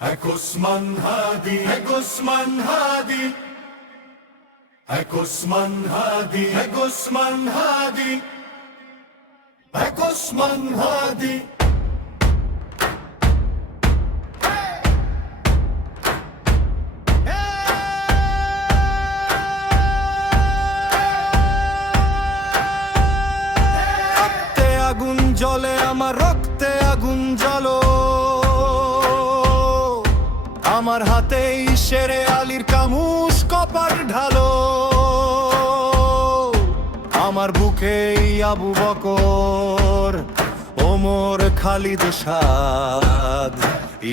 এক ওসমান হাদি, এক ওসমান হাদি, এক ওসমান হাদি, এক ওসমান হাদি, এক ওসমান হাদি। রক্তে আগুন জ্বলে আমার, রক্তে আগুন জ্বলো, আমার হাতেই শেরে আলীর কামুস কপার ঢালো, আমার বুকেই আবু বকর, ওমর, খালিদ, সাদ,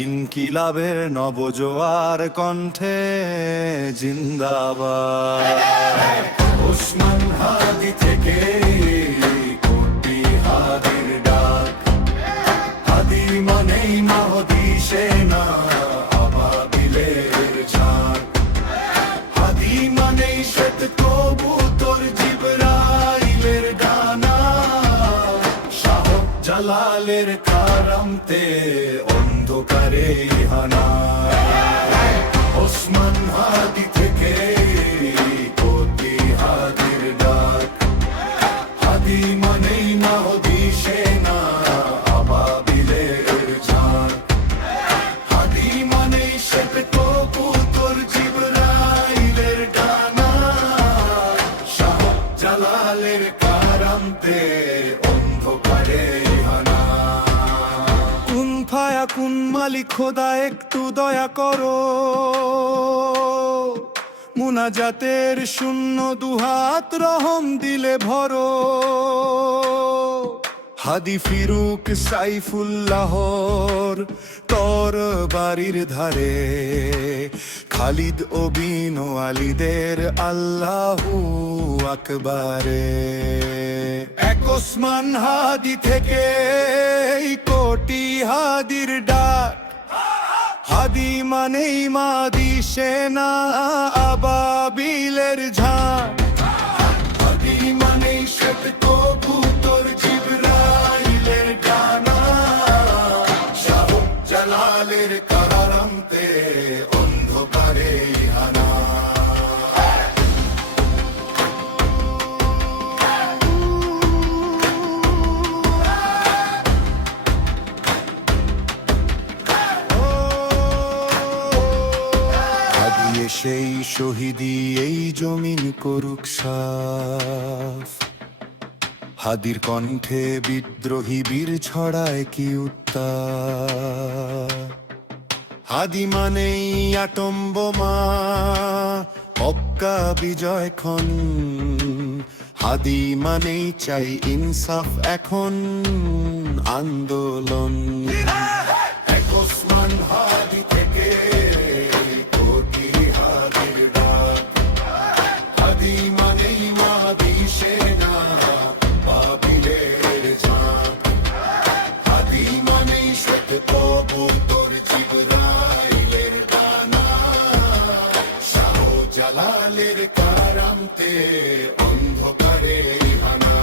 ইনকিলাবের নবজোয়ার কণ্ঠে জিন্দাবাদ। ওসমান হাদি থেকে কোটি হাদির ডাক, হাদি মানেই মাহদি সেনা, আবাবিলের ঝাঁক, হাদি মানেই শ্বেত কবুতর, জিবরাইলের ডানা, শাহ জালালের কারামতে অন্ধকারে হানা। ওসমান হাদি থেকে কোটি হাদির ডাক, হাদি মানেই মাহদি সেনা, আবাবিলের ঝাঁক, হাদি মানেই শ্বেত কবুতর, জিবরাইলের ডানা, শাহ জালালের কারামতে অন্ধকারে হানা। কুন ফায়া কুন মালিক খোদা একটু দয়া করো, মুনাজাতের শূন্য দুহাত রহম দিলে ভরো। হাদি ফিরুক সাইফুল্লাহর তর বাড়ির ধারে, খালিদ ও বিন আলীদের আল্লাহু আকবারে। এক ওসমান হাদি থেকে কোটি হাদির ডাক, হাদি মানেই মাদি সেনা, আবাবিলের ঝাঁক, হাদি মানেই শ্বেত কবুতর, জিবরাইলের ডানা, শাহ জালালের কারামতে অন্ধকারে হানা। সেই শহীদি এই জমিন করুক সাফ, হাদির কণ্ঠে বিদ্রোহী বীর ছড়ায় কি উত্তাপ। হাদি মানেই আটম বোমা, মক্কা বিজয় খন, হাদি মানেই চাই ইনসাফ এখন আন্দোলন। এক ওসমান হাদি থেকে কোটি হাদির ডাক, হাদি মানেই মাহদি সেনা, বাবিলের ঝাঁক, হাদি মানেই শ্বেত কবুতর, জিবরাইলের ডানা, শাহ জালালের কারামতে অন্ধকারে হানা।